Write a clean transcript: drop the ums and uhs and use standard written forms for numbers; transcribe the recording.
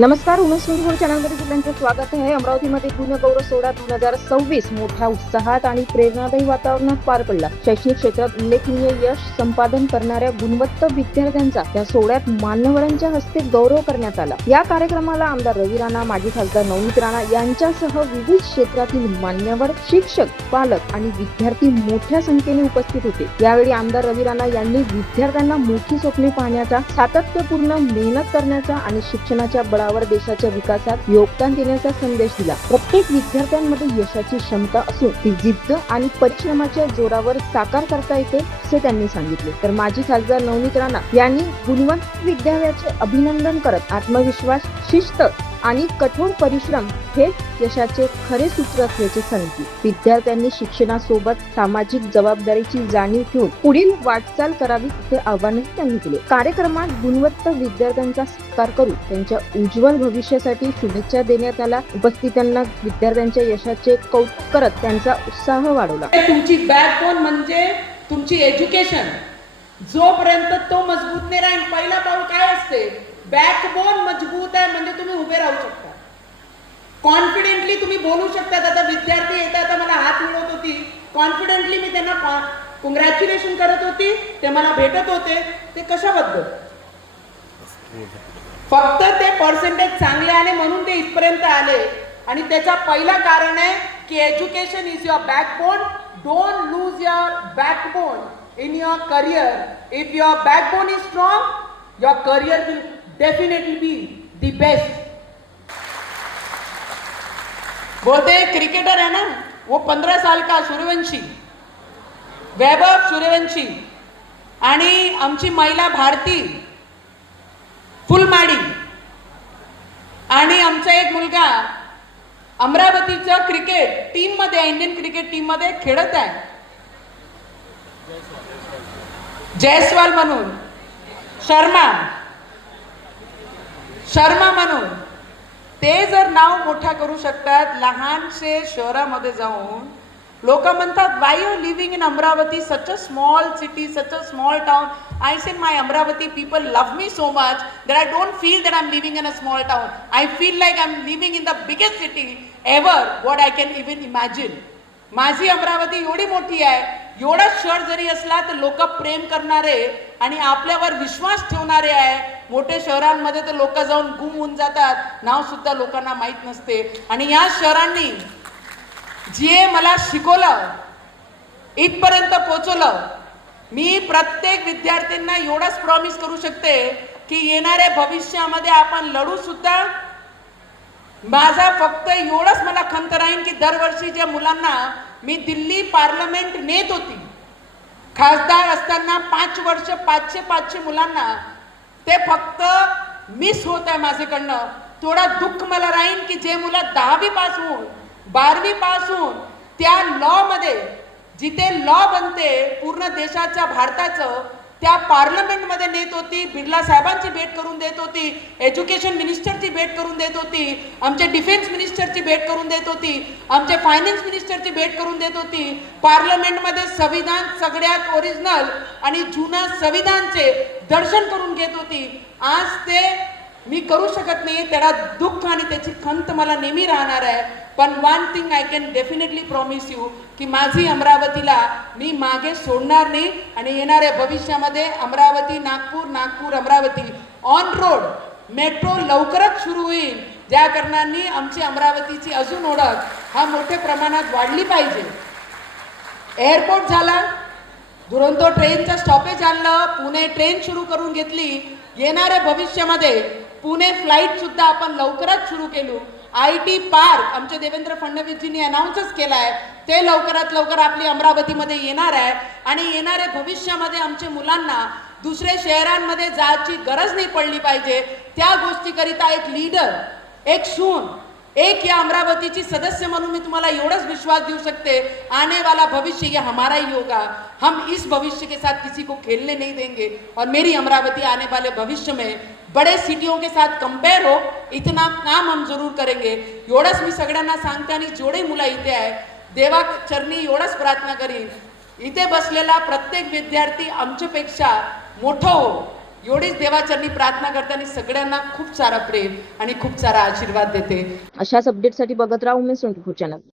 नमस्कार, उमेश सिंधू चॅनलमध्ये तुमचं स्वागत आहे. अमरावतीमध्ये गुणगौरव सोहळा 2026 मोठ्या उत्साहात आणि प्रेरणादायी वातावरणात पार पडला. शैक्षणिक क्षेत्रात उल्लेखनीय यश संपादन करणाऱ्या गुणवंत विद्यार्थ्यांचा या सोहळ्यात मान्यवरांच्या हस्ते गौरव करण्यात आला. या कार्यक्रमाला आमदार रवी राणा, माजी खासदार नवनीत राणा यांच्यासह विविध क्षेत्रातील मान्यवर, शिक्षक, पालक आणि विद्यार्थी मोठ्या संख्येने उपस्थित होते. यावेळी आमदार रवी राणा यांनी विद्यार्थ्यांना मोठी स्वप्ने पाहण्याचा, सातत्यपूर्ण मेहनत करण्याचा आणि शिक्षणाच्या बळावर देशाच्या विकासात योगदान देण्याचा संदेश दिला. प्रत्येक विद्यार्थ्यांमध्ये यशाची क्षमता असून ती जिद्द आणि परिश्रमाच्या जोरावर साकार करता येते असे त्यांनी सांगितले. तर माजी खासदार नवनीत राणा यांनी गुणवंत विद्यार्थ्यांचे अभिनंदन करत आत्मविश्वास, शिस्त आणि कठोर परिश्रम हे यशाचे खरे सूत्र असल्याचे सांगितले. विद्यार्थ्यांनी शिक्षणासोबत सामाजिक जबाबदारीची जाणीव ठेवून पुढील वाटचाल करावी असे आवाहनही त्यांनी केले. कार्यक्रमात गुणवंत विद्यार्थ्यांचा सत्कार करून त्यांच्या उज्ज्वल भविष्यासाठी शुभेच्छा देण्यात आल्या. उपस्थितांना विद्यार्थ्यांच्या यशाचे कौतुक करत त्यांचा उत्साह वाढवला. तुमची बॅकबोन म्हणजे तुमची एज्युकेशन. जोपर्यंत तो मजबूत नाही राहील, पहिला पाऊल काय असते? बॅकबोन मजबूत आहे म्हणजे तुम्ही उभे राहू शकता, कॉन्फिडेंटली तुम्ही बोलू शकता. आता विद्यार्थी येतात, मला हात मिळवत होती, कॉन्फिडेंटली मी त्यांना कॉंग्रॅच्युलेशन करत होती, ते मला भेटत होते. ते कशाबद्दल? फक्त ते पर्सेंटेज चांगले आले म्हणून ते इथपर्यंत आले. आणि त्याचा पहिला कारण आहे की education is your backbone. Don't lose your backbone in your career. If your backbone is strong, your career will definitely be the best. बोलते क्रिकेटर है ना, वो 15 साल का सूर्यवंशी, वैभव सूर्यवंशी, आणि आमची महिला भारती फुलमाडी, आणि आमचा एक मुलगा अमरावतीच्या क्रिकेट टीम मध्ये, इंडियन क्रिकेट टीम मध्ये खेळत आहे, जयस्वाल म्हणून, शर्मा म्हणून. ते जर नाव मोठा करू शकतात लहानशे शहरामध्ये जाऊन, लोक म्हणतात Y you living in Amravati, such a small city, such a small town. I said my Amravati people love me so much that I don't feel that I'm living in a small town. I feel like I'm living in the biggest city ever what I can even imagine. माझी अमरावती एवढी मोठी आहे, एवढा शहर जरी असला तर लोक प्रेम करणारे आणि आपल्यावर विश्वास ठेवणारे आहे. मोठे शहरांमध्ये तर लोक जाऊन गुम होऊन जातात, नाव सुद्धा लोकांना माहित नसते. आणि या शहरांनी जे मला शिकवलं, इथपर्यंत पोहोचवलं. मी प्रत्येक विद्यार्थ्यांना एवढाच प्रॉमिस करू शकते की येणाऱ्या भविष्यामध्ये आपण लढू सुद्धा. माझा फक्त एवढंच मला खंत राहील की दरवर्षी ज्या मुलांना मी दिल्ली पार्लमेंट नेत होती, खासदार असताना 5 वर्ष 500 मुलांना, ते फक्त मिस होत आहे माझ्याकडनं. थोडा दुःख मला राहील की जे मुलं 10वी पासून 12वी पासून त्या लॉ मध्ये, जिथे लॉ बनते पूर्ण देशाच्या भारताचं, त्या पार्लमेंटमध्ये नेत होती, बिर्ला साहेबांची भेट करून देत होती, एज्युकेशन मिनिस्टरची भेट करून देत होती, आमचे डिफेन्स मिनिस्टरची भेट करून देत होती, आमचे फायनान्स मिनिस्टरची भेट करून देत होती. पार्लमेंटमध्ये संविधान सगळ्यात ओरिजिनल आणि जुना संविधानचे दर्शन करून घेत होती. आज ते मी करू शकत नाही, त्याला दुःख आणि त्याची खंत मला नेहमी राहणार आहे. पण one thing I can definitely promise you की माझी अमरावतीला मी मागे सोडणार नाही. आणि येणाऱ्या भविष्यामध्ये Amravati Nagpur, Nagpur Amravati on road metro लवकरच सुरू होईल, ज्या कारणाने आमची अमरावतीची अजून ओळख हा मोठ्या प्रमाणात वाढली पाहिजे. एअरपोर्ट झाला, दुरंतो ट्रेनचं स्टॉपेज आणलं, पुणे ट्रेन सुरू करून घेतली. येणाऱ्या भविष्यामध्ये पुणे फ्लाईट सुद्धा आपण लवकरच सुरू केलो. IT पार्क आमचे देवेंद्र फडणवीसजींनी अनाउन्सच केला आहे, ते लवकरात लवकर आपली अमरावतीमध्ये येणार आहे. आणि येणाऱ्या भविष्यामध्ये आमच्या मुलांना दुसऱ्या शहरांमध्ये जायची गरज नाही पडली पाहिजे. त्या गोष्टीकरिता एक लीडर, एक सून, एक या अमरावतीची सदस्य म्हणून मी तुम्हाला एवढाच विश्वास देऊ शकते, आने वाला भविष्य ये हमारा ही होगा. हम इस भविष्य के साथ किसी को खेलने नहीं देंगे. और मेरी अमरावती आने वाले भविष्य में बड़े सिटियों के साथ कंपेयर हो, इतना काम हम जरूर करेंगे. एवढंच मी सगळ्यांना सांगते. आणि जेवढे मुलं इथे आहे, देवा चरणी एवढंच प्रार्थना करीन, इथे बसलेला प्रत्येक विद्यार्थी आमच्यापेक्षा मोठं हो, एवढीच देवाचरणी प्रार्थना करते आणि सगळ्यांना खूप सारा प्रेम आणि खूप सारा आशीर्वाद देते. अशाच अपडेटसाठी बघत राहा उमेश 24 चॅनल.